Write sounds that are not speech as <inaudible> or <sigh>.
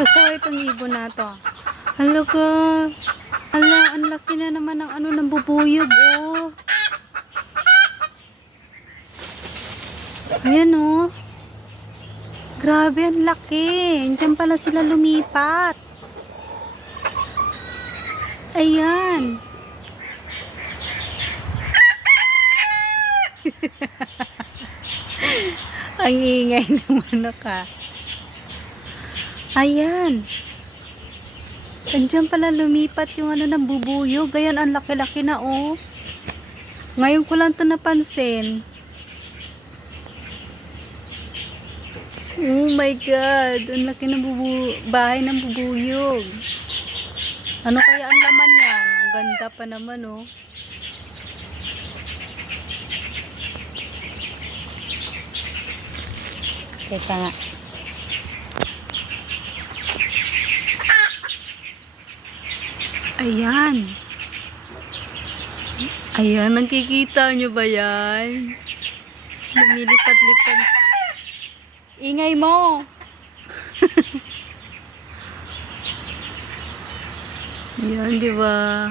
Ko itong ibon na to. Hala ka. Hala, ang laki na naman ng ano ng bubuyog, oh. Ayan, oh. Grabe, ang laki. Diyan pala sila lumipat. Ayan. <laughs> ang ingay naman ka. Ayan. Andiyan pala lumipat yung ano ng bubuyog. Ayan, ang laki-laki na oh. Ngayon ko lang to napansin. Oh my God. Ang laki ng bubu bahay ng bubuyog. Ano kaya ang laman yan? Ang ganda pa naman oh. Teka nga. Ayan. Ayan, nakikita nyo ba yan? Lumilipat-lipat. Ingay mo. <laughs> Ayan, di ba?